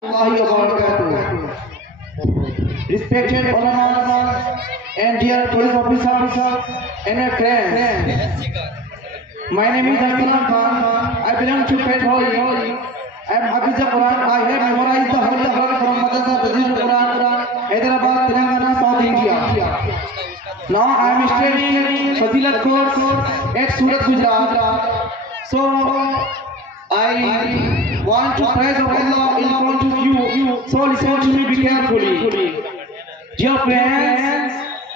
Respected ulama and dear police officers and your friends. My name is Abdullah Khan. I belong to Petroli. I am Hafiz Quran. I have memorized the whole Quran from Madrasa Tazir Quran, Hyderabad, Telangana, South India. Now I am studying Fazilat course at Surat, Gujarat. So I want to praise Allah in front of you. So listen to me, be carefully. Dear friends,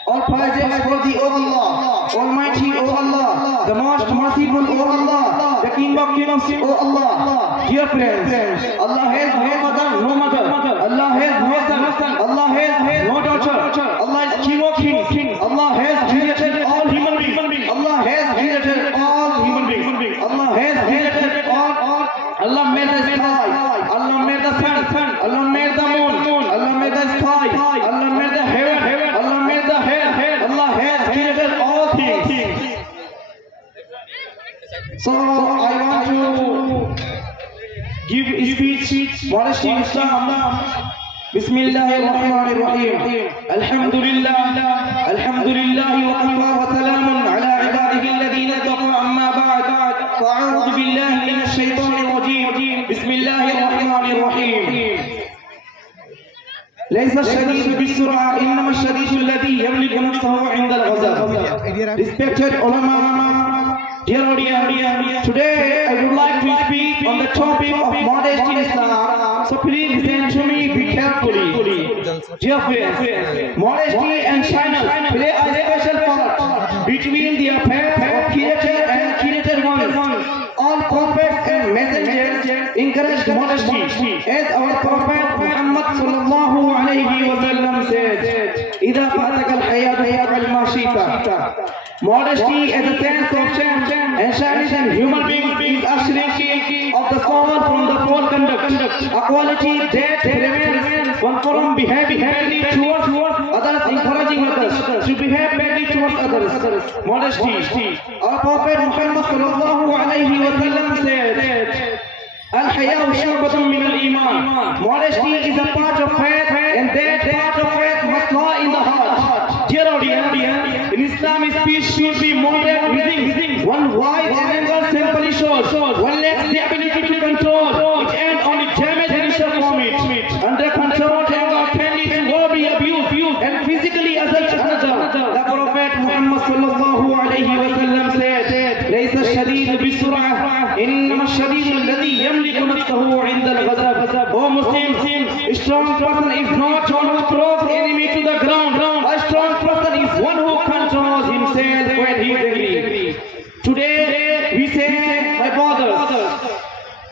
all praises for the O Allah, Almighty O Allah, the most merciful O Allah, the King of Kings O Allah. Dear friends, Allah has no mother, Allah has no son, Allah has no daughter, Allah is King of Kings, Allah has created all human beings, Allah has created all human beings, Allah has created all. Allah made the sky, Allah made the sun, Allah made the moon, Allah made the sky, Allah made the heaven, Allah made the head, Allah has created all things. So I want to give a speech, modesty Islam. Bismillahirrahmanirrahim. Alhamdulillah, alhamdulillah wa kafa wa salamun ala ibadihi alladhina taqaw amma ba'd. Fa'udhu billahi minash shaitanir rajim. Bismillahirrahmanirrahim. ليس الشديد بالسرعة إنما الشديد الذي يملك نفسه عند الغضب. Respected ulama, dear audience, today I would like to speak on the topic of modesty in Islam. So please listen to me, be carefully. Dear friends, modesty and shyness play a special part between the affairs of creator and created one. All prophets and messengers encouraged modesty, as our Prophet Muhammad sallallahu alayhi wa sallam said, "Idha fataka al-hayat al-mashita." Modesty is a sense of shame and shyness in human beings is a shrinking of the soul from the poor conduct, a quality that prevents one from behaving badly towards others, encouraging others to behave badly towards others. Modesty. Our Prophet Muhammad sallallahu alayhi wa sallam said, Al-Hayau Shubatun min al-Iman. Modesty is a part of faith, and that part of faith must lie in the heart. Dear audience, in Islam, speech should be moderate within. One wise and anger simply shows. One lacks the ability to control it and only damage and from it. Under control, anger can lead to verbal abuse and physically assault another. The Prophet Muhammad sallallahu alayhi wa sallam said, ليس الشديد بالسرعة إنما الشديد الذي يملك نفسه عند الغضب. O Muslims, a strong person is not one who throws enemy to the ground. A strong person is one who controls himself when he is angry. Today we say, my brothers,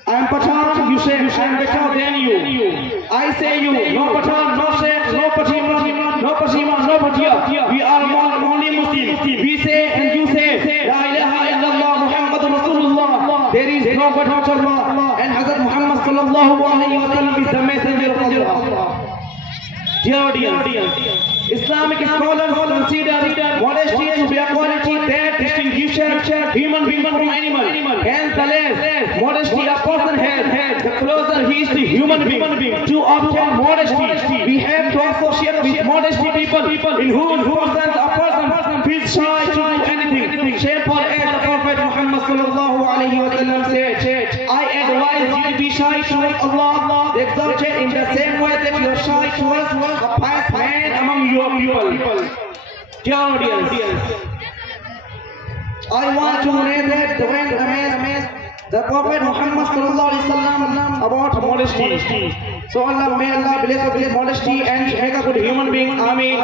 I am Pathan, you say I am better than you. I say you, no Pathan, no Sheikh, no Pashima, no Pashima, no Bhatia. We are only Muslims. We say and you say, La ilaha illallah Muhammadur Rasulullah. There is no God but Allah, and Hazrat Muhammad sallallahu alayhi wa sallam is the messenger of Allah. Dear audience, Islamic scholars consider modesty to be a quality that distinguishes human being from animal. Hence, the less modesty a person has, the closer he is to human being. To obtain modesty, we have to associate with modesty people in whose persons a person feels shy to do anything. Shameful as the Prophet Muhammad sallallahu alayhi wa sallam said, I advise you to be shy towards Allah, exalted in the same way that you are shy towards a pious man among your people. Dear audience, I want to narrate the went amazed the Prophet Muhammad sallallahu alaihi wasallam about modesty. So Allah, may Allah bless us with modesty and make a good human being. Ameen.